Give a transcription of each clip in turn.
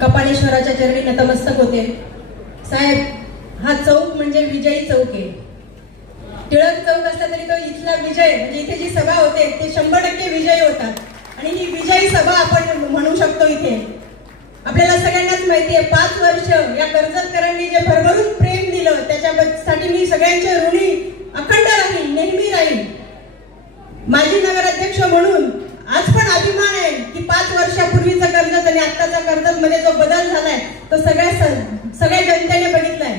कपालेश्वराच्या चरणी नतमस्तक होते. साहेब हा चौक म्हणजे विजयी चौक आहे. टिळक चौक असला तरी तो इथला विजय म्हणजे इथे जी सभा होते ते शंभर टक्के विजयी होतात. आणि ही विजयी सभा आपण म्हणू शकतो इथे. आपल्याला सगळ्यांनाच माहिती आहे पाच वर्ष या कर्जतकरांनी जे भरभरून प्रेम दिलं त्याच्यासाठी मी सगळ्यांच्या ऋणी अखंड राहील नेहमी राहील माजी नगराध्यक्ष म्हणून आज पण अभिमान आहे की पाच वर्षापूर्वीचं कर्जत आणि आत्ताच्या कर्जत मध्ये जो बदल झालाय तो सगळ्या सगळ्या जनतेने बघितलाय.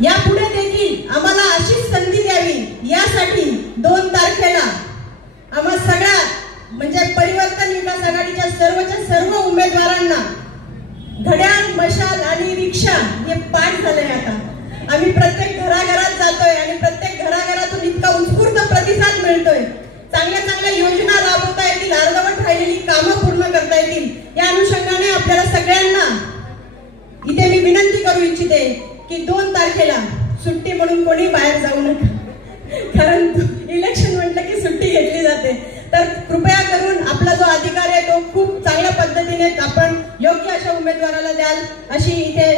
यापुढे देखील आम्हाला अशीच संधी द्यावी यासाठी दोन तारखेला आम्हा सगळ्या म्हणजे परिवर्तन विकास आघाडीच्या सर्वच्या सर्व उमेदवारांना घड्याळ मशाल आणि रिक्षा हे पाठ झालंय आता. आम्ही प्रत्येक घराघरात इच्छिते की दोन तारखेला सुट्टी म्हणून कोणी बाहेर जाऊ नका. कारण इलेक्शन म्हटलं की सुट्टी घेतली जाते. तर कृपया करून आपला जो अधिकार आहे तो खूप चांगल्या पद्धतीने आपण योग्य अशा उमेदवाराला द्याल अशी इथे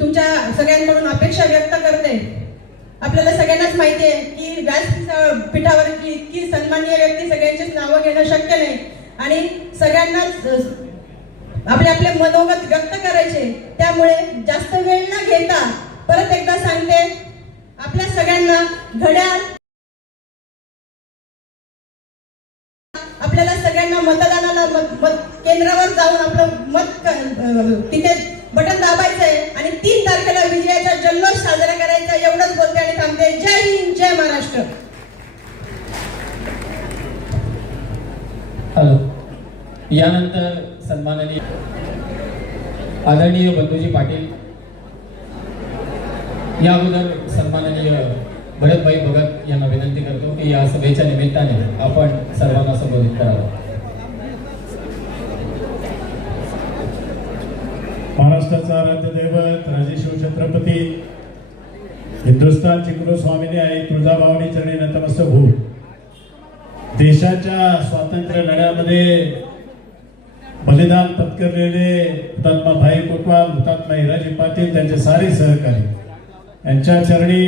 तुमच्या सगळ्यांकडून अपेक्षा व्यक्त करते. आपल्याला सगळ्यांनाच माहिती आहे की व्यासपीठावरची इतकी सन्माननीय व्यक्ती सगळ्यांचीच नावं घेणं शक्य नाही. आणि सगळ्यांनाच आपले आपले मनोगत व्यक्त करायचे. त्यामुळे जास्त वेळ न घेता परत एकदा सांगते आपल्या सगळ्यांना घड्याळ आपल्याला सगळ्यांना मतदानाला मत मत केंद्रावर जाऊन आपलं मत तिथे बटन दाबायचं आहे आणि तीन तारखेला विजयाचा जल्लोष साजरा करायचा एवढंच बोलते आणि थांबते. जय हिंद जय महाराष्ट्र. हॅलो. यानंतर सन्माननीय आदरणीय बंधूजी पाटील. या अगोदर सन्माननीय भरतभाई भगत यांना विनंती करतो की या सभेच्या निमित्ताने आपण सर्वांना संबोधित करावं. महाराष्ट्राचा राज्यदैवत राजे छत्रपती हिंदुस्थान चिकुलो स्वामिनी आई तुळजाभवानी चरणी नतमस्तक होऊ देशाच्या स्वातंत्र्य लढ्यामध्ये बलिदान पत्करलेले हुतात्मा भाई कोटवाल हुतात्मा हिराजी पाटील त्यांचे सारे सहकारी. यांच्या चरणी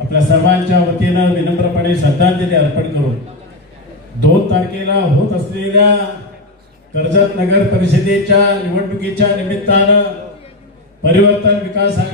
आपल्या सर्वांच्या वतीनं विनम्रपणे श्रद्धांजली अर्पण करून दोन तारखेला होत असलेल्या कर्जत नगर परिषदेच्या निवडणुकीच्या निमित्तानं परिवर्तन विकास